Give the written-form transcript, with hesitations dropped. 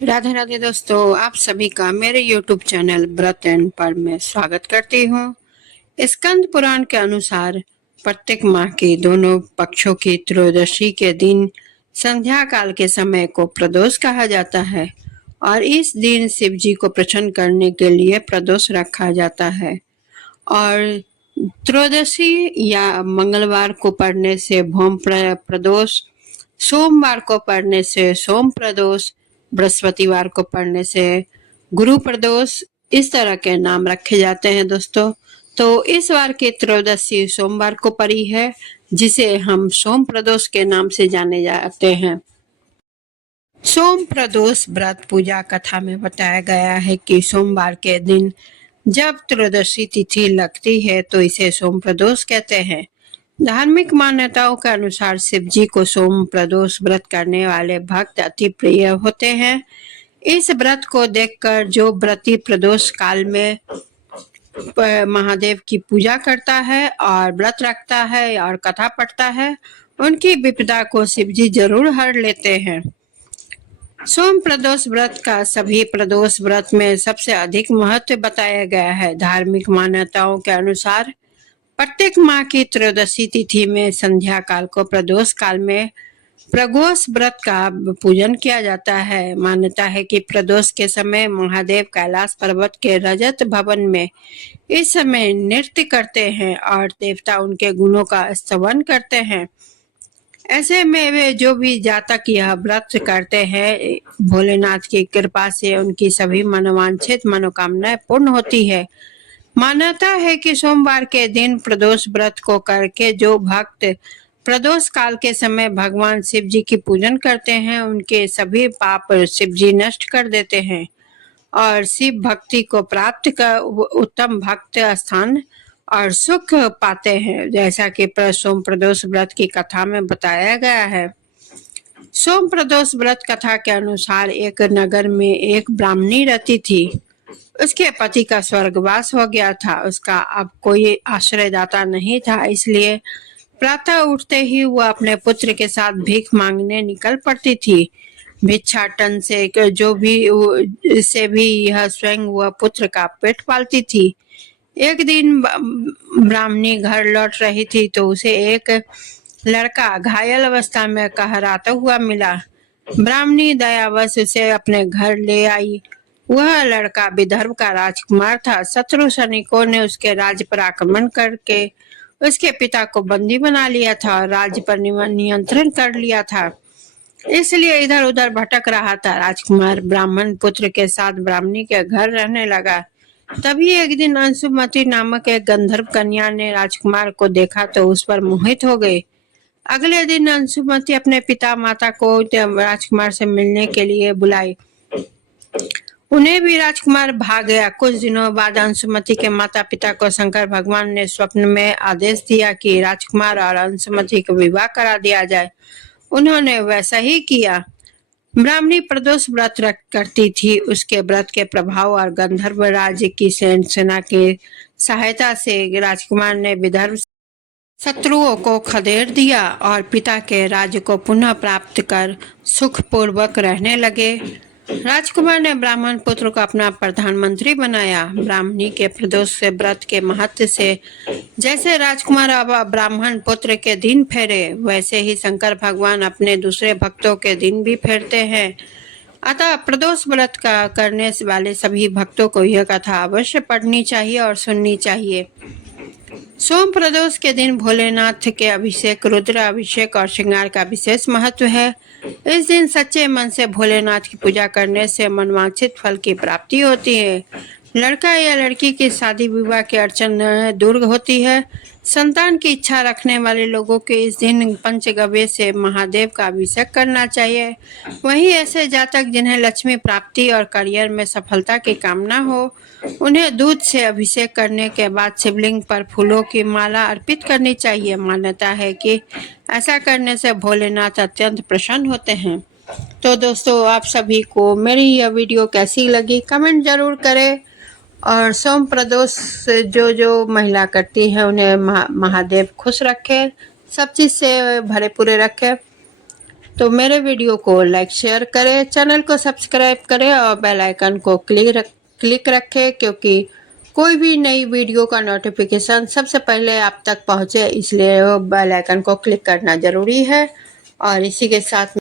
राधे राधे दोस्तों, आप सभी का मेरे YouTube चैनल व्रत एंड पर मैं स्वागत करती हूँ। स्कंद पुराण के अनुसार प्रत्येक माह के दोनों पक्षों की त्रयोदशी के दिन संध्या काल के समय को प्रदोष कहा जाता है और इस दिन शिव जी को प्रसन्न करने के लिए प्रदोष रखा जाता है। और त्रयोदशी या मंगलवार को पढ़ने से भौम प्रदोष, सोमवार को पढ़ने से सोम प्रदोष, बृहस्पतिवार को पढ़ने से गुरु प्रदोष, इस तरह के नाम रखे जाते हैं दोस्तों। तो इस बार की त्रयोदशी सोमवार को पड़ी है, जिसे हम सोम प्रदोष के नाम से जाने जाते हैं। सोम प्रदोष व्रत पूजा कथा में बताया गया है कि सोमवार के दिन जब त्रयोदशी तिथि लगती है तो इसे सोम प्रदोष कहते हैं। धार्मिक मान्यताओं के अनुसार शिव जी को सोम प्रदोष व्रत करने वाले भक्त अति प्रिय होते हैं। इस व्रत को देखकर जो व्रती प्रदोष काल में महादेव की पूजा करता है और व्रत रखता है और कथा पढ़ता है, उनकी विपदा को शिव जी जरूर हर लेते हैं। सोम प्रदोष व्रत का सभी प्रदोष व्रत में सबसे अधिक महत्व बताया गया है। धार्मिक मान्यताओं के अनुसार प्रत्येक माह की त्रयोदशी तिथि में संध्या काल को प्रदोष काल में प्रघोष व्रत का पूजन किया जाता है। मान्यता है कि प्रदोष के समय महादेव कैलाश पर्वत के रजत भवन में इस समय नृत्य करते हैं और देवता उनके गुणों का स्तवन करते हैं। ऐसे में वे जो भी जातक यह व्रत करते हैं, भोलेनाथ की कृपा से उनकी सभी मनोवांछित मनोकामनाएं पूर्ण होती है। मान्यता है कि सोमवार के दिन प्रदोष व्रत को करके जो भक्त प्रदोष काल के समय भगवान शिव जी की पूजन करते हैं, उनके सभी पाप शिव जी नष्ट कर देते हैं और शिव भक्ति को प्राप्त कर उत्तम भक्त स्थान और सुख पाते हैं, जैसा कि सोम प्रदोष व्रत की कथा में बताया गया है। सोम प्रदोष व्रत कथा के अनुसार एक नगर में एक ब्राह्मणी रहती थी। उसके पति का स्वर्गवास हो गया था। उसका अब कोई आश्रयदाता नहीं था, इसलिए प्रातः उठते ही वह अपने पुत्र के साथ भीख मांगने निकल पड़ती थी। भिक्षाटन से जो भी से भी यह स्वयं वह पुत्र का पेट पालती थी। एक दिन ब्राह्मणी घर लौट रही थी तो उसे एक लड़का घायल अवस्था में कहराता हुआ मिला। ब्राह्मणी दयावश उसे अपने घर ले आई। वह लड़का विदर्भ का राजकुमार था। शत्रु सैनिकों ने उसके राज्य पर आक्रमण करके उसके पिता को बंदी बना लिया था और राज्य पर नियंत्रण कर लिया था, इसलिए इधर उधर भटक रहा था। राजकुमार ब्राह्मण पुत्र के साथ ब्राह्मणी के घर रहने लगा। तभी एक दिन अंशुमती नामक एक गंधर्व कन्या ने राजकुमार को देखा तो उस पर मोहित हो गई। अगले दिन अंशुमती अपने पिता माता को राजकुमार से मिलने के लिए बुलाई। उन्हें भी राजकुमार भाग गया। कुछ दिनों बाद अंशुमती के माता पिता को शंकर भगवान ने स्वप्न में आदेश दिया कि राजकुमार और अंशुमती को विवाह करा दिया जाए। उन्होंने वैसा ही किया। ब्राह्मणी प्रदोष व्रत करती थी। उसके व्रत के प्रभाव और गंधर्व राज्य की सेना की सहायता से राजकुमार ने विदर्भ शत्रुओं को खदेड़ दिया और पिता के राज्य को पुनः प्राप्त कर सुखपूर्वक रहने लगे। राजकुमार ने ब्राह्मण पुत्र को अपना प्रधानमंत्री बनाया। ब्राह्मणी के प्रदोष से व्रत के महत्व से जैसे राजकुमार अब ब्राह्मण पुत्र के दिन फेरे, वैसे ही शंकर भगवान अपने दूसरे भक्तों के दिन भी फेरते हैं। अतः प्रदोष व्रत का करने वाले सभी भक्तों को यह कथा अवश्य पढ़नी चाहिए और सुननी चाहिए। सोम प्रदोष के दिन भोलेनाथ के अभिषेक, रुद्र अभिषेक और श्रृंगार का विशेष महत्व है। इस दिन सच्चे मन से भोलेनाथ की पूजा करने से मनवांछित फल की प्राप्ति होती है। लड़का या लड़की की शादी विवाह की अड़चन दूर होती है। संतान की इच्छा रखने वाले लोगों के इस दिन पंचगव्य से महादेव का अभिषेक करना चाहिए। वहीं ऐसे जातक जिन्हें लक्ष्मी प्राप्ति और करियर में सफलता की कामना हो, उन्हें दूध से अभिषेक करने के बाद शिवलिंग पर फूलों की माला अर्पित करनी चाहिए। मान्यता है कि ऐसा करने से भोलेनाथ अत्यंत प्रसन्न होते हैं। तो दोस्तों, आप सभी को मेरी यह वीडियो कैसी लगी कमेंट जरूर करें और सोम प्रदोष जो महिला करती है उन्हें महादेव खुश रखे, सब चीज से भरे पूरे रखे। तो मेरे वीडियो को लाइक शेयर करें, चैनल को सब्सक्राइब करें और बेल आइकन को क्लिक रखें, क्योंकि कोई भी नई वीडियो का नोटिफिकेशन सबसे पहले आप तक पहुंचे, इसलिए बेल आइकन को क्लिक करना ज़रूरी है। और इसी के साथ